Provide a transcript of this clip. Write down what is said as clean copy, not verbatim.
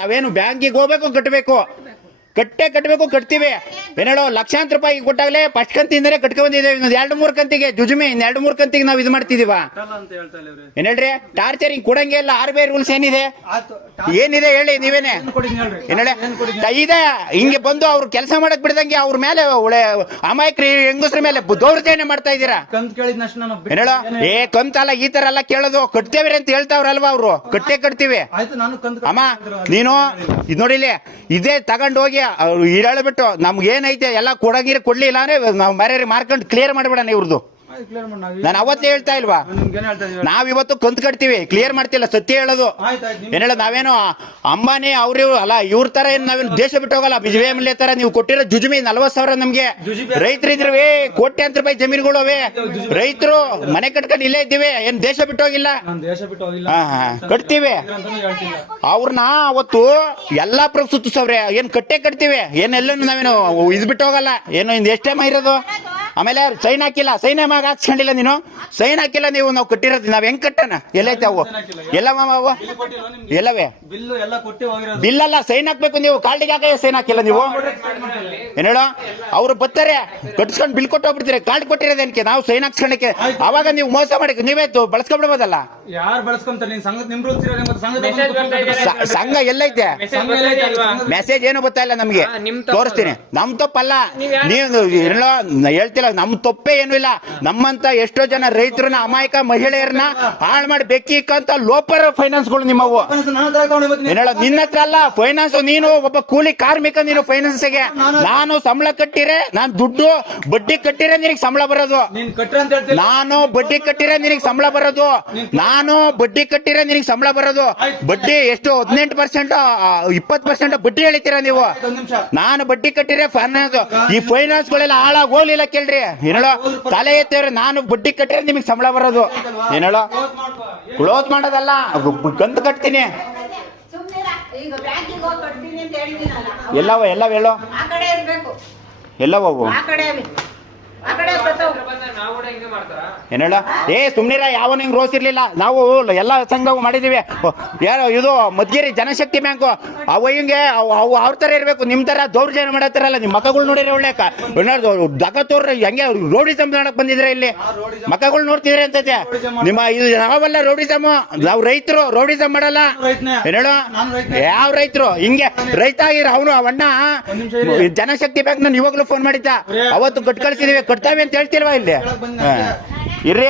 ನಾವೇನು ಬ್ಯಾಂಕಿಗೆ ಹೋಗ್ಬೇಕು ಕಟ್ಟಬೇಕು, ಕಟ್ಟಬೇಕು, ಕಟ್ತೀವಿ. ಏನ್ ಹೇಳೋ, ಲಕ್ಷಾಂತರ ರೂಪಾಯಿ ಕೊಟ್ಟಾಗಲೇ ಫಸ್ಟ್ ಕಂತಿಂದರೆ ಕಟ್ಕೊಂಡ್ ಬಂದಿದ್ದೇವೆ. ಇನ್ನೊಂದು 2-3 ಕಂತಿಗೆ ಜುಜುಮಿ, 2-3 ಕಂತಿಗೆ ನಾವು ಇದು ಮಾಡ್ತಿದೀವ. ಏನ್ ಹೇಳ್ರಿ, ಟಾರ್ಚರಿಂಗ್ ಕೊಡಂಗೆ ಇಲ್ಲ. RBI ರೂಲ್ಸ್ ಏನಿದೆ ಹೇಳಿ ನೀವೇನೆ. ಏನ್ ಹೇಳಿ ಇದೆ, ಹಿಂಗೆ ಬಂದು ಅವ್ರು ಕೆಲಸ ಮಾಡಕ್ ಬಿಡದಂಗೆ ಅವ್ರ ಮೇಲೆ ಅಮಾಯಕರಿ ಹೆಂಗಸ್ರ ಮೇಲೆ ದೌರ್ಜನ್ಯ ಮಾಡ್ತಾ ಇದ್ದೀರಾ. ಏನ್ ಹೇಳೋ, ಕಂತಲ್ಲ ಈ ತರ ಎಲ್ಲ ಕೇಳೋದು. ಕಟ್ತೇವ್ರಿ ಅಂತ ಹೇಳ್ತಾವ್ರಲ್ವಾ ಅವರು, ಕಟ್ತೀವಿ. ಅಮ್ಮ ನೀನು ಇದು ನೋಡಿಲಿ, ಇದೇ ತಗೊಂಡ್ ಹೋಗಿ ಹೇಳ್ಬಿಟ್ಟು ನಮ್ಗೆ ಏನೈತೆ ಎಲ್ಲ ಕೊಡ್ಲಿಲ್ಲ ಅಂದ್ರೆ ನಾವು ಮರ್ಯಾದೆ ಮಾರ್ಕೊಂಡು ಕ್ಲಿಯರ್ ಮಾಡ್ಬಿಡಣ ಇವ್ರದ್ದು. ನಾನು ಅವತ್ತೇ ಹೇಳ್ತಾ ಇಲ್ವಾ, ನಾವಿವತ್ತು ಕಂತು ಕಟ್ತೀವಿ, ಕ್ಲಿಯರ್ ಮಾಡ್ತಿಲ್ಲ, ಸತ್ಯ ಹೇಳೋದು. ಏನ್ ಹೇಳೋದು, ನಾವೇನು ಅಂಬಾನಿ ಅವ್ರು ಅಲ್ಲ, ಇವ್ರ ತರ ಏನ್ ನಾವೇನು ದೇಶ ಬಿಟ್ಟು ಹೋಗಲ್ಲ. ಬಿಜೆಪಿ ತರ ನೀವು ಕೊಟ್ಟಿರೋ ಜುಜುಮಿ 40,000 ನಮ್ಗೆ. ರೈತರಿದ್ರವೇ ಕೋಟ್ಯಾಂತರ ರೂಪಾಯಿ ಜಮೀನುಗಳು ಅವೆ. ರೈತರು ಮನೆ ಕಟ್ಕೊಂಡು ಇಲ್ಲೇ ಇದ್ದೀವಿ, ಏನ್ ದೇಶ ಬಿಟ್ಟು ಹೋಗಿಲ್ಲ. ಕಟ್ತೀವಿ. ಅವ್ರನ್ನ ಅವತ್ತು ಎಲ್ಲಾ ಪ್ರೂಫ್ ಸುತ್ತಿಸವ್ರೆ. ಏನ್ ಕಟ್ತೀವಿ, ಏನೆಲ್ಲ ನಾವೇನು ಇದ್ ಬಿಟ್ಟು ಹೋಗಲ್ಲ. ಏನು ಎಷ್ಟೇ ಇರೋದು. ಆಮೇಲೆ ಸೈನ್ ಹಾಕಿಲ್ಲ, ಸೈನ್ ಹಾಕ್ಸ್ಕೊಂಡಿಲ್ಲ ನೀನು, ಸೈನ್ ಹಾಕಿಲ್ಲ ನೀವು. ನಾವು ಕಟ್ಟಿರೋದು ನಾವ್ ಹೆಂಗ್ ಕಟ್ಟಣ? ಎಲ್ಲೈತೆ ಅವು? ಎಲ್ಲ ಅವು ಎಲ್ಲವೇ ಬಿಲ್ ಅಲ್ಲ, ಸೈನ್ ಹಾಕ್ಬೇಕು ನೀವು. ಕಾರ್ಡಿಗೆ ಹಾಕ ಸೈನ್ ಹಾಕಿಲ್ಲ ನೀವು. ಏನ್ ಹೇಳೋ, ಅವ್ರು ಬರ್ತಾರೆ ಕಟ್ಸ್ಕೊಂಡು ಬಿಲ್ ಕೊಟ್ಟು ಹೋಗ್ಬಿಡ್ತೀರಿ. ಕಾರ್ಡ್ ಕೊಟ್ಟಿರೋದೇನಕ್ಕೆ? ನಾವು ಸೈನ್ ಹಾಕ್ಸ್ಕೊಂಡಕ್ಕೆ. ಅವಾಗ ನೀವು ಮೋಸ ಮಾಡಿ ನೀವೇ ಬಳಸ್ಕೊಂಡ್ಬಿಡ್ಬೋದಲ್ಲ. ಯಾರು ಬಳಸ್ಕೊಂತಾರೆ? ಸಂಘ ಎಲ್ಲೈತೆ? ಮೆಸೇಜ್ ಏನು ಗೊತ್ತಾಯಿಲ್ಲ ನಮ್ಗೆ. ತೋರಿಸ್ತೀನಿ. ನಮ್ ತಪ್ಪಲ್ಲ, ನೀವು ಹೇಳ್ತಿಲ್ಲ. ನಮ್ ತಪ್ಪೇ ಏನು ಇಲ್ಲ. ನಮ್ಮಂತ ಎಷ್ಟೋ ಜನ ರೈತರನ್ನ, ಅಮಾಯಕ ಮಹಿಳೆಯರನ್ನ ಹಾಳು ಮಾಡಿ ಬೆಕ್ಕಿಕ್ಕಂತ ಲೋಪರ್ ಫೈನಾನ್ಸ್ ಗಳು ನಿಮ್ಮವು. ಏನ್ ಹೇಳೋ, ನಿನ್ನ ಹತ್ರ ಅಲ್ಲ ಫೈನಾನ್ಸ್. ನೀನು ಒಬ್ಬ ಕೂಲಿ ಕಾರ್ಮಿಕ, ನೀನು ಫೈನಾನ್ಸ್ಗೆ. ನಾನು ಸಂಬಳ ಕಟ್ಟಿರೆ, ನಾನು ದುಡ್ಡು ಬಡ್ಡಿ ಕಟ್ಟಿರೆ ನಿನಗೆ ಸಂಬಳ ಬರೋದು. ನಾನು ಬಡ್ಡಿ ಕಟ್ಟಿರೆ ನಿನಗೆ ಸಂಬಳ ಬರೋದು. ನಾನು ಬಡ್ಡಿ ಕಟ್ಟಿರೆ ನಿನಗೆ ಸಂಬಳ ಬರೋದು. ಬಡ್ಡಿ ಎಷ್ಟು? 18%, 20% ಬಡ್ಡಿ ಹೇಳಿತೀರಾ ನೀವು. ನಾನು ಬಡ್ಡಿ ಕಟ್ಟಿರೆ ಫೈನಾನ್ಸ್. ಈ ಫೈನಾನ್ಸ್ ಗಳೆಲ್ಲ ಹಾಳಾಗಿ ಹೋಗ್ಲಿಲ್ಲ ಕೇಳ್ರಿ. ಏನೋ ತಲೆ ಎತ್ತವ್ರೆ. ನಾನು ಬಡ್ಡಿ ಕಟ್ಟಿದ್ರೆ ನಿಮಗೆ ಸಂಬಳ ಬರೋದು. ಏನೋ ಕ್ಲೋಸ್ ಮಾಡೋದಲ್ಲ, ಕಂತು ಕಟ್ತೀನಿ. ಎಲ್ಲವ ಹೇಳೋ, ಎಲ್ಲವವು ಏನೇಳ. ಸುಮ್ನಿರ, ಯಾವನ ಹಿಂಗ್ ರೋಸ್ ಇರ್ಲಿಲ್ಲ. ನಾವು ಎಲ್ಲ ಸಂಘವು ಮಾಡಿದೀವಿ. ಯಾರು ಇದು ಮದ್ಗಿರಿ ಜನಶಕ್ತಿ ಬ್ಯಾಂಕು, ಅವು ಹಿಂಗೆ ಅವ್ರ ತರ ಇರ್ಬೇಕು. ನಿಮ್ ತರ ದೌರ್ಜನ್ಯ ಮಾಡತ್ತಾರಲ್ಲ, ನಿಮ್ ಮಕ್ಕಳು ನೋಡಿದ್ರೆ ಒಳ್ಳೆ ದಗತೋರ್ ಹೆಂಗೆ ರೋಡಿಸಮ್ ಮಾಡಕ್ ಬಂದಿದ್ರೆ ಇಲ್ಲಿ ಮಕ್ಕಳು ನೋಡ್ತಿದ್ರೆ ಅಂತೈತೆ. ನಿಮ್ಮ ಇದು ನಾವೆಲ್ಲ ರೋಡಿಸಮ್, ನಾವು ರೈತರು ರೋಡಿಸಮ್ ಮಾಡಲ್ಲ. ಏನೇಳು, ಯಾವ ರೈತರು ಹಿಂಗೆ ರೈತ ಆಗಿರ ಅವನು ಅವಣ್ಣ ಜನಶಕ್ತಿ ಬ್ಯಾಂಕ್ ನಾನು ಇವಾಗ್ಲೂ ಫೋನ್ ಮಾಡಿದ್ದ. ಅವತ್ತು ಕಟ್ ಕಳ್ಸಿದೀವಿ, ಕಟ್ತಾವೆ ಅಂತ ಹೇಳ್ತಿಲ್ವಾ ಇಲ್ಲಿ. ಇರ್ರಿ.